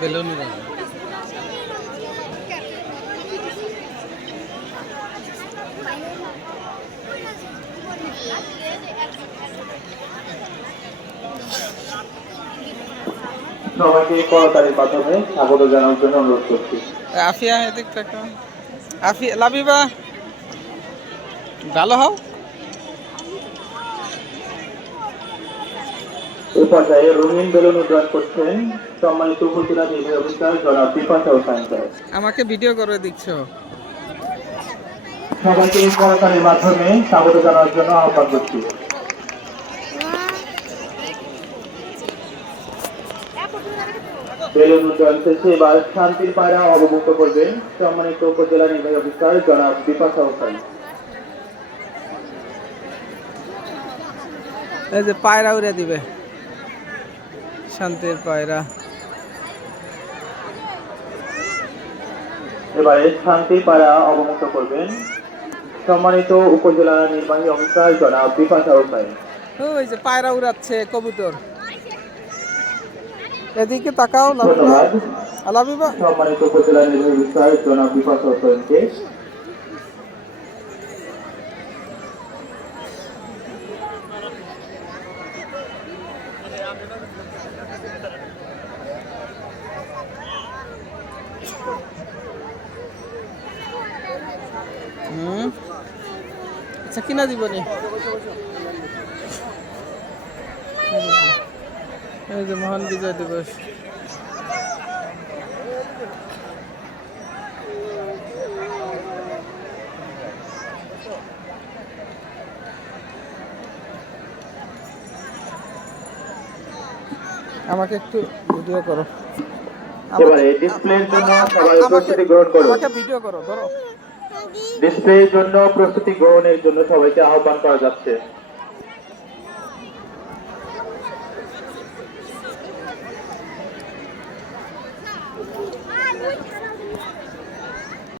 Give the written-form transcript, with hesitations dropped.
Balloon সবাইকে করতালির মাধ্যমে স্বাগত জানানোর জন্য অনুরোধ করছি। আফিয়া এদিকটা একটা আফিয়া লাবিবা ভালো হও। এই পর্যায়ে রঙিন বেলুন উড্ডয়ন করছেন সম্মানিত উপজেলা নির্বাহী অফিসার জনাব বিপাশা হোসেন স্যার। আমাকে ভিডিও করে দিচ্ছো। সবাইকে করতালির মাধ্যমে স্বাগত জানানোর জন্য আহ্বান করছি। বেলুন উড্ডয়ন শেষে এবার শান্তির পায়রা অবমুক্ত করবেন সম্মানিত উপজেলা নির্বাহী অফিসার জনাব বিপাশা হোসেন। এই যে পায়রা উড়ে দিবে, শান্তির পায়রা। এবারে শান্তির পায়রা অবমুক্ত করবেন সম্মানিত উপজেলা নির্বাহী অফিসার জনাব বিপাশা হোসেন। ওই যে পায়রা উড়াচ্ছে কবুতর। এদিকে তাকাও ধন্যবাদ লাবিবা। সম্মানিত উপজেলা নির্বাহী অফিসার জনাব বিপাশা হোসেনকে। আচ্ছা কিনা দিবনি। এই যে মহান বিজয় দিবস। আমাকে একটু ভিডিও করো। এবারে ডিসপ্লের জন্য সবাই প্রস্তুতি গ্রহণ করুন। আমাকে ভিডিও করো, ধরো। ডিসপ্লের জন্য প্রস্তুতি গ্রহণের জন্য সবাইকে আহ্বান করা যাচ্ছে।